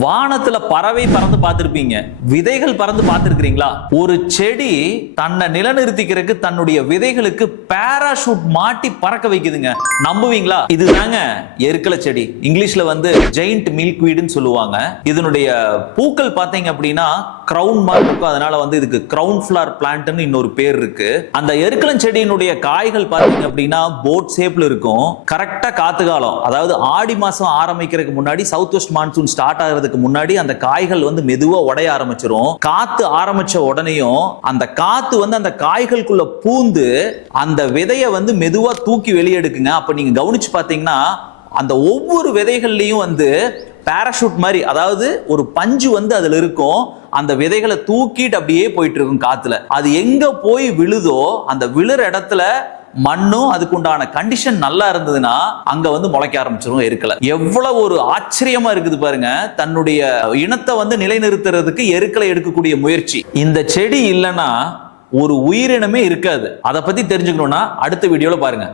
வானத்துல பறவை பறந்து பார்த்திருப்பீங்க, விதைகள் பறந்து பார்த்திருக்கிறீங்களா? ஒரு செடி தன்னை நிலநிறுத்திக்கிறதுக்கு தன்னுடைய விதைகளுக்கு பாராசூட் மாட்டி பறக்க வைக்குதுங்க. நம்புவீங்களா? இதுதாங்க எருக்கலை செடி. இங்கிலீஷ்ல ஜெயிண்ட் மில்க்வீடுன்னு சொல்லுவாங்க. இதனுடைய பூக்கள் பார்த்தீங்க அப்படின்னா கிரவுன் மாதிரி இருக்கும். அதனால இதுக்கு கிரவுன் ஃபிளவர் பிளான்ட்னு இன்னொரு பேர் இருக்கு. அந்த எருக்கலம் செடியினுடைய காய்கள் பார்த்தீங்க அப்படின்னா போட் ஷேப்ல இருக்கும். கரெக்டா காத்து காலம், அதாவது ஆடி மாசம் ஆரம்பிக்கிறதுக்கு முன்னாடி, சவுத் வெஸ்ட் மான்சூன் ஸ்டார்ட் ஆகிறதுக்கு முன்னாடி அந்த காய்கள் மெதுவா உடைய ஆரம்பிச்சிரும். காத்து ஆரம்பிச்ச உடனேயும் அந்த காத்து அந்த காய்களுக்குள்ள பூந்து அந்த விதைய மெதுவா தூக்கி வெளியெடுக்குங்க. அப்ப நீங்க கவனிச்சு பாத்தீங்கன்னா அந்த ஒவ்வொரு விதைகள்லயும் பாராசூட் மாதிரி, அதாவது ஒரு பஞ்சு அதுல இருக்கும். அந்த விதைகளை தூக்கிட்டு அப்படியே போயிட்டு இருக்கும் காத்துல. அது எங்க போய் விழுதோ அந்த விழுற இடத்துல மண்ணும் அதுக்குண்டான கண்டிஷன் நல்லா இருந்ததுன்னா அங்க முளைக்க ஆரம்பிச்சிரும் எருக்கலை. எவ்வளவு ஒரு ஆச்சரியமா இருக்குது பாருங்க. தன்னுடைய இனத்தை நிலைநிறுத்துறதுக்கு எருக்கலை எடுக்கக்கூடிய முயற்சி. இந்த செடி இல்லைன்னா ஒரு உயிரினமே இருக்காது. அதை பத்தி தெரிஞ்சுக்கணும்னா அடுத்த வீடியோல பாருங்க.